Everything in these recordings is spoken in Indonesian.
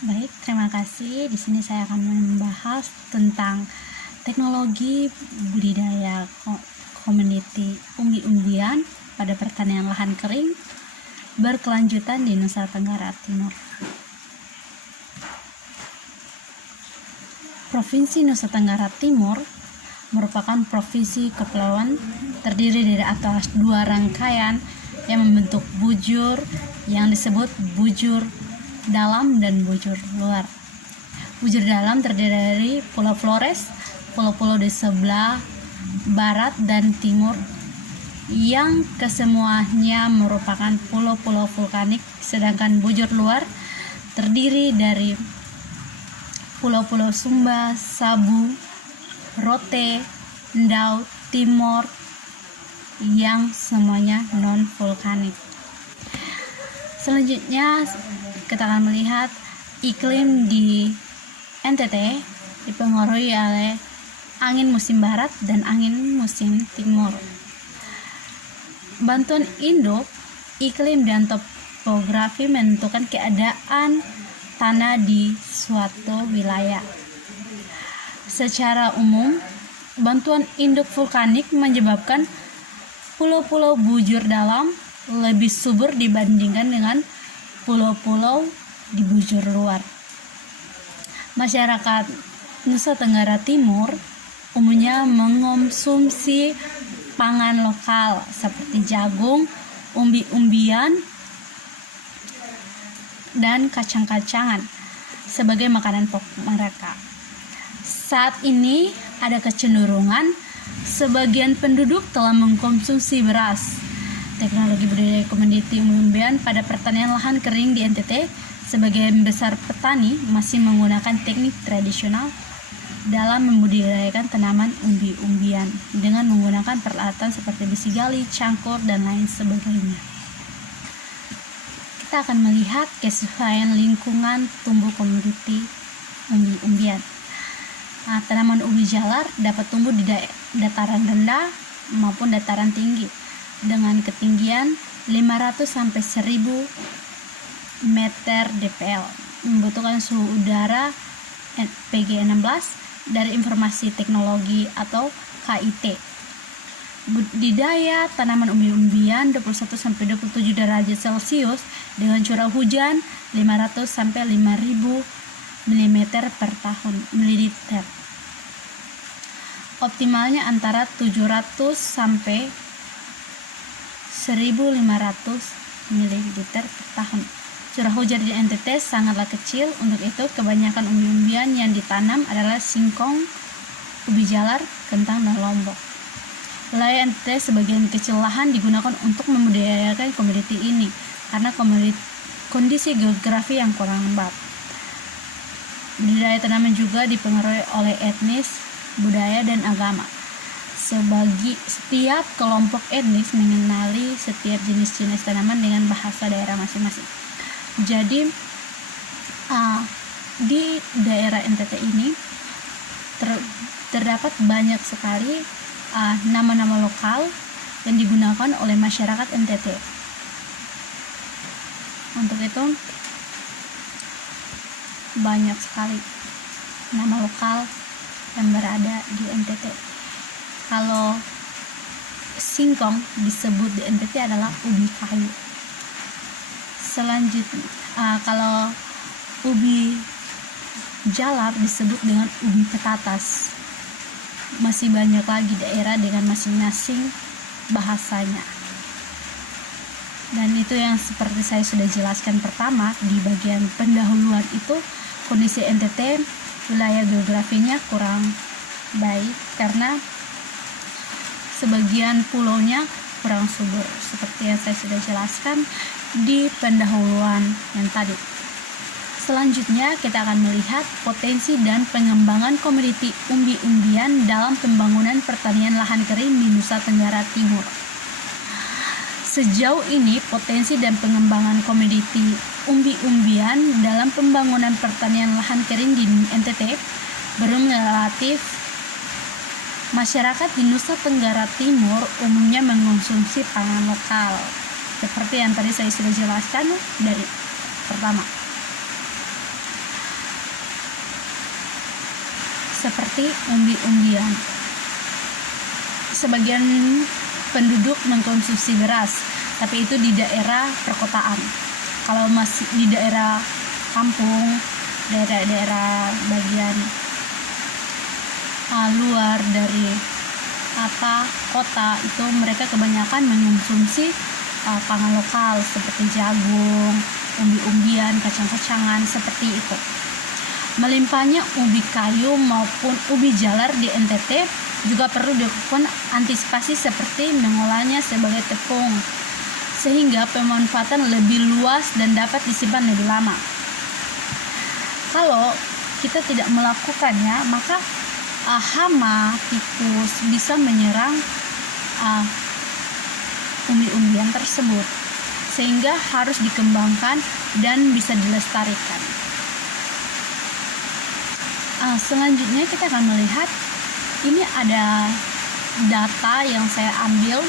Baik, terima kasih. Di sini saya akan membahas tentang teknologi budidaya community umbi-umbian pada pertanian lahan kering berkelanjutan di Nusa Tenggara Timur. Provinsi Nusa Tenggara Timur merupakan provinsi kepulauan terdiri dari atas dua rangkaian yang membentuk bujur yang disebut bujur dalam dan bujur luar. Bujur dalam terdiri dari Pulau Flores, pulau-pulau di sebelah barat dan timur yang kesemuanya merupakan pulau-pulau vulkanik, sedangkan bujur luar terdiri dari pulau-pulau Sumba, Sabu, Rote, Ndau, Timor yang semuanya non-vulkanik. Selanjutnya kita akan melihat iklim di NTT dipengaruhi oleh angin musim barat dan angin musim timur. Bantuan induk, iklim dan topografi menentukan keadaan tanah di suatu wilayah. Secara umum, bantuan induk vulkanik menyebabkan pulau-pulau bujur dalam lebih subur dibandingkan dengan pulau-pulau di bujur luar. Masyarakat Nusa Tenggara Timur umumnya mengonsumsi pangan lokal seperti jagung, umbi-umbian, dan kacang-kacangan sebagai makanan pokok mereka. Saat ini ada kecenderungan sebagian penduduk telah mengkonsumsi beras. Teknologi budidaya komoditi umbi-umbian pada pertanian lahan kering di NTT, sebagian besar petani masih menggunakan teknik tradisional dalam membudidayakan tanaman umbi-umbian dengan menggunakan peralatan seperti besi gali, cangkur, dan lain sebagainya. Kita akan melihat kesesuaian lingkungan tumbuh komoditi umbi-umbian. Tanaman ubi jalar dapat tumbuh di dataran rendah maupun dataran tinggi dengan ketinggian 500 sampai 1000 meter dpl, membutuhkan suhu udara PG16 dari informasi teknologi atau KIT. Budidaya tanaman umbi-umbian 21 sampai 27 derajat Celcius dengan curah hujan 500 sampai 5000 mm per tahun mililiter. Optimalnya antara 700 sampai 1500 ml per tahun. Curah hujan di NTT sangatlah kecil, untuk itu kebanyakan umbi-umbian yang ditanam adalah singkong, ubi jalar, kentang, dan lombok. Wilayah NTT sebagian kecil lahan digunakan untuk membudidayakan komoditi ini karena kondisi geografi yang kurang lembab. Budidaya tanaman juga dipengaruhi oleh etnis, budaya, dan agama. Setiap kelompok etnis mengenali setiap jenis-jenis tanaman dengan bahasa daerah masing-masing. Jadi di daerah NTT ini terdapat banyak sekali nama-nama lokal yang digunakan oleh masyarakat NTT. Untuk itu banyak sekali nama lokal yang berada di NTT. Kalau singkong disebut di NTT adalah ubi kayu. Selanjutnya kalau ubi jalar disebut dengan ubi petatas. Masih banyak lagi daerah dengan masing-masing bahasanya. Dan itu yang seperti saya sudah jelaskan pertama di bagian pendahuluan itu, kondisi NTT wilayah geografinya kurang baik karena sebagian pulaunya kurang subur seperti yang saya sudah jelaskan di pendahuluan yang tadi. Selanjutnya kita akan melihat potensi dan pengembangan komoditi umbi-umbian dalam pembangunan pertanian lahan kering di Nusa Tenggara Timur. Sejauh ini potensi dan pengembangan komoditi umbi-umbian dalam pembangunan pertanian lahan kering di NTT belum relatif. Masyarakat di Nusa Tenggara Timur umumnya mengonsumsi pangan lokal, seperti yang tadi saya sudah jelaskan dari pertama. seperti umbi-umbian. Sebagian penduduk mengkonsumsi beras, tapi itu di daerah perkotaan. Kalau masih di daerah kampung, daerah-daerah bagian luar dari kota, itu mereka kebanyakan mengkonsumsi pangan lokal seperti jagung, umbi-umbian, kacang-kacangan seperti itu. Melimpahnya ubi kayu maupun ubi jalar di NTT juga perlu dilakukan antisipasi seperti mengolahnya sebagai tepung, sehingga pemanfaatan lebih luas dan dapat disimpan lebih lama. Kalau kita tidak melakukannya, maka hama, tikus bisa menyerang umbi-umbian tersebut, sehingga harus dikembangkan dan bisa dilestarikan. Selanjutnya kita akan melihat, ini ada data yang saya ambil.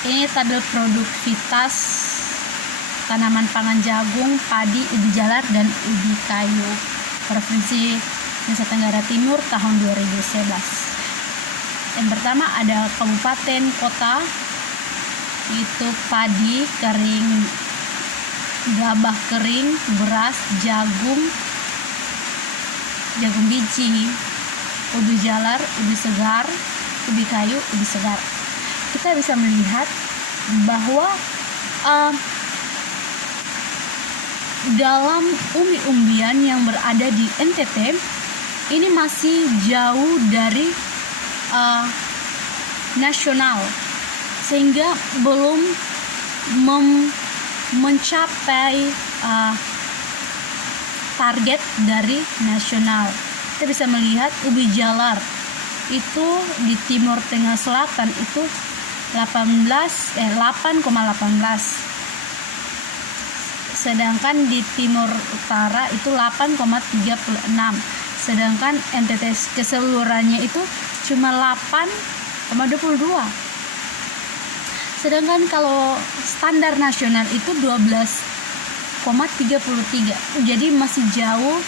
Ini tabel produktivitas tanaman pangan jagung, padi, ubi jalar, dan ubi kayu Provinsi Nusa Tenggara Timur tahun 2011. Yang pertama ada kabupaten kota, itu padi kering, gabah kering, beras, jagung biji, ubi jalar, ubi segar, ubi kayu, ubi segar. Kita bisa melihat bahwa dalam umbi-umbian yang berada di NTT ini masih jauh dari nasional, sehingga belum mencapai target dari nasional. Kita bisa melihat ubi jalar itu di Timur Tengah Selatan itu 8,18, sedangkan di Timur Utara itu 8,36, sedangkan NTT keseluruhannya itu cuma 8,22. Sedangkan kalau standar nasional itu 12,33, jadi masih jauh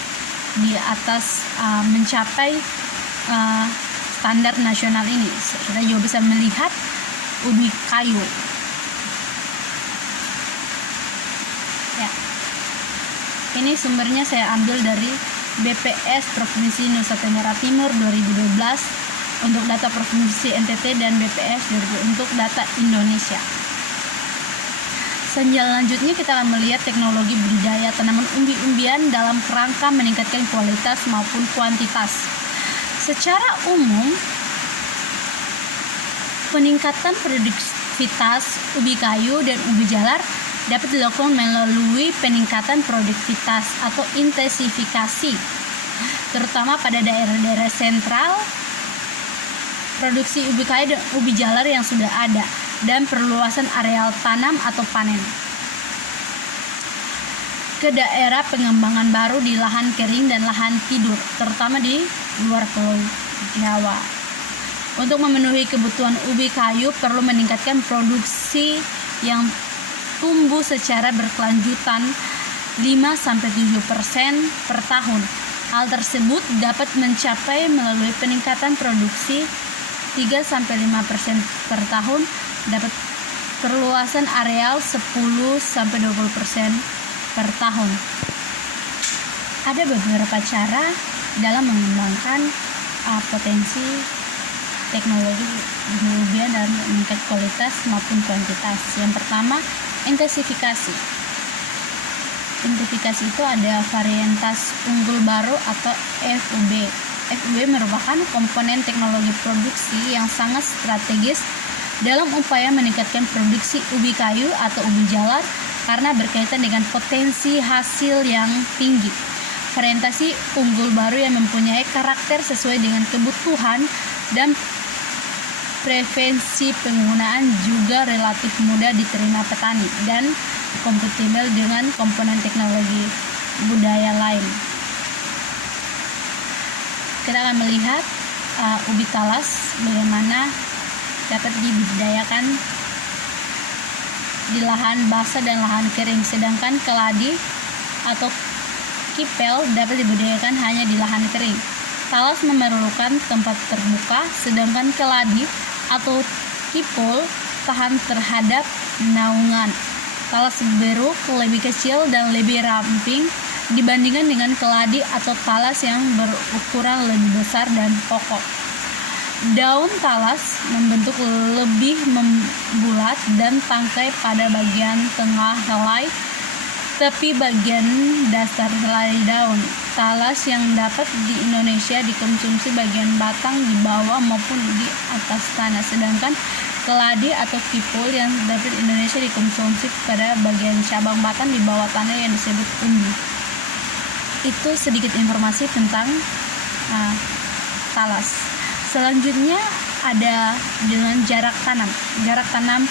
di atas mencapai standar nasional ini. Kita juga bisa melihat ubi kayu. Ya, ini sumbernya saya ambil dari BPS Provinsi Nusa Tenggara Timur 2012 untuk data Provinsi NTT dan BPS untuk data Indonesia. Selanjutnya kita akan melihat teknologi budidaya tanaman umbi-umbian dalam kerangka meningkatkan kualitas maupun kuantitas. Secara umum, peningkatan produktivitas ubi kayu dan ubi jalar dapat dilakukan melalui peningkatan produktivitas atau intensifikasi, terutama pada daerah-daerah sentral, produksi ubi kayu dan ubi jalar yang sudah ada, dan perluasan areal tanam atau panen ke daerah pengembangan baru di lahan kering dan lahan tidur, terutama di luar Pulau Jawa. Untuk memenuhi kebutuhan ubi kayu perlu meningkatkan produksi yang tumbuh secara berkelanjutan 5-7% per tahun. Hal tersebut dapat mencapai melalui peningkatan produksi 3-5% per tahun, dapat perluasan areal 10-20% per tahun. Ada beberapa cara dalam mengembangkan potensi teknologi umbi-umbian dan meningkat kualitas maupun kuantitas. Yang pertama, intensifikasi. Intensifikasi itu ada varietas unggul baru atau FUB. FUB merupakan komponen teknologi produksi yang sangat strategis dalam upaya meningkatkan produksi ubi kayu atau ubi jalar karena berkaitan dengan potensi hasil yang tinggi. Varietasi unggul baru yang mempunyai karakter sesuai dengan kebutuhan dan preferensi penggunaan juga relatif mudah diterima petani dan kompatibel dengan komponen teknologi budaya lain. Kita akan melihat ubi talas bagaimana dapat dibudidayakan di lahan basah dan lahan kering, sedangkan keladi atau kipel dapat dibudidayakan hanya di lahan kering. Talas memerlukan tempat terbuka, sedangkan keladi atau kipul tahan terhadap naungan. Talas beruk lebih kecil dan lebih ramping dibandingkan dengan keladi atau talas yang berukuran lebih besar dan kokoh. Daun talas membentuk lebih membulat dan tangkai pada bagian tengah helai, tepi bagian dasar helai daun. Talas yang dapat di Indonesia dikonsumsi bagian batang di bawah maupun di atas tanah, sedangkan keladi atau kipul yang dapat di Indonesia dikonsumsi pada bagian cabang batang di bawah tanah yang disebut umbi. Itu sedikit informasi tentang talas. Selanjutnya ada dengan jarak tanam. Jarak tanam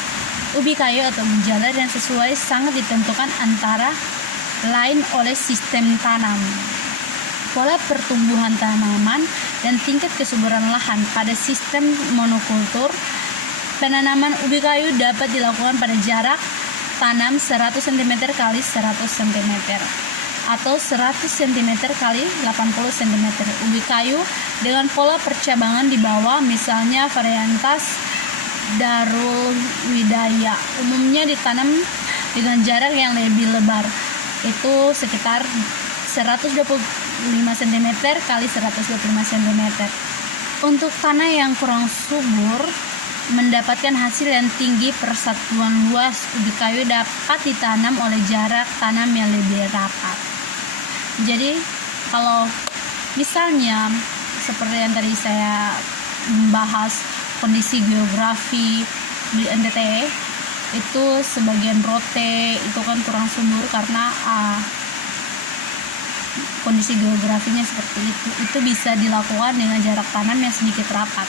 ubi kayu atau bujala dan sesuai sangat ditentukan antara lain oleh sistem tanam, pola pertumbuhan tanaman, dan tingkat kesuburan lahan. Pada sistem monokultur, penanaman ubi kayu dapat dilakukan pada jarak tanam 100 cm kali 100 cm atau 100 cm kali 80 cm. Ubi kayu dengan pola percabangan di bawah, misalnya varietas Darul Widaya, umumnya ditanam dengan jarak yang lebih lebar, itu sekitar 125 cm kali 125 cm. Untuk tanah yang kurang subur, mendapatkan hasil yang tinggi, persatuan luas ubi kayu dapat ditanam oleh jarak tanam yang lebih rapat. Jadi kalau misalnya seperti yang tadi saya membahas kondisi geografi di NTT, itu sebagian rote itu kan kurang subur karena kondisi geografinya seperti itu bisa dilakukan dengan jarak tanam yang sedikit rapat.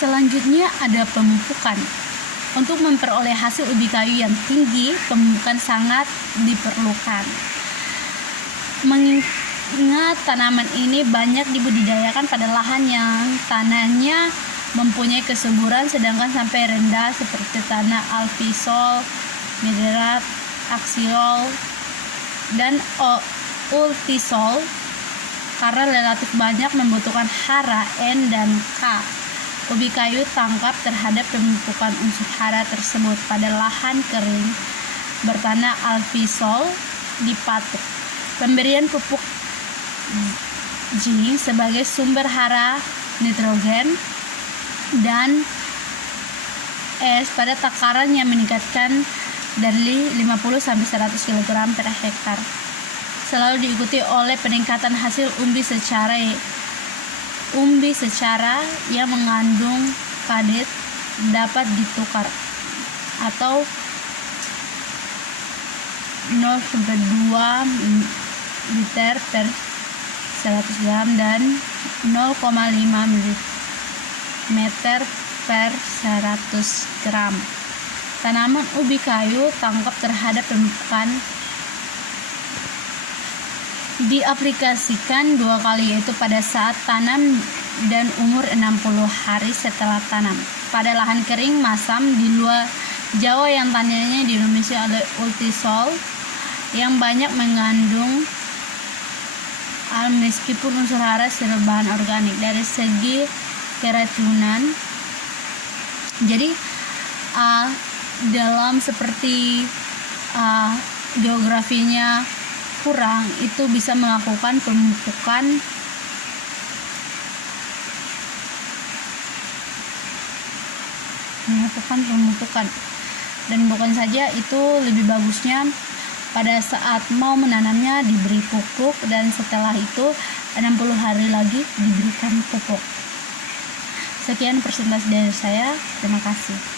Selanjutnya ada pemupukan. Untuk memperoleh hasil ubi kayu yang tinggi, pemupukan sangat diperlukan. Mengingat tanaman ini banyak dibudidayakan pada lahan yang tanahnya mempunyai kesuburan sedangkan sampai rendah seperti tanah alpisol, minerat, aksiol, dan ultisol, karena relatif banyak membutuhkan hara N dan K. Ubi kayu tangkap terhadap pemupukan unsur hara tersebut pada lahan kering bertanah alpisol dipatuk. Pemberian pupuk G sebagai sumber hara nitrogen dan S pada takaran yang meningkatkan dari 50 sampai 100 kg per hektar. Selalu diikuti oleh peningkatan hasil umbi secara yang mengandung padat dapat ditukar atau 0,2 liter per 100 gram dan 0,5 mm per 100 gram. Tanaman ubi kayu tangkap terhadap pemupukan diaplikasikan 2 kali, yaitu pada saat tanam dan umur 60 hari setelah tanam. Pada lahan kering masam di luar Jawa yang tanahnya didominasi oleh ultisol yang banyak mengandung meskipun unsur hara sebagai bahan organik dari segi keracunan. Jadi dalam seperti geografinya kurang, itu bisa melakukan pemupukan dan bukan saja itu, lebih bagusnya pada saat mau menanamnya diberi pupuk dan setelah itu 60 hari lagi diberikan pupuk. Sekian presentasi dari saya, terima kasih.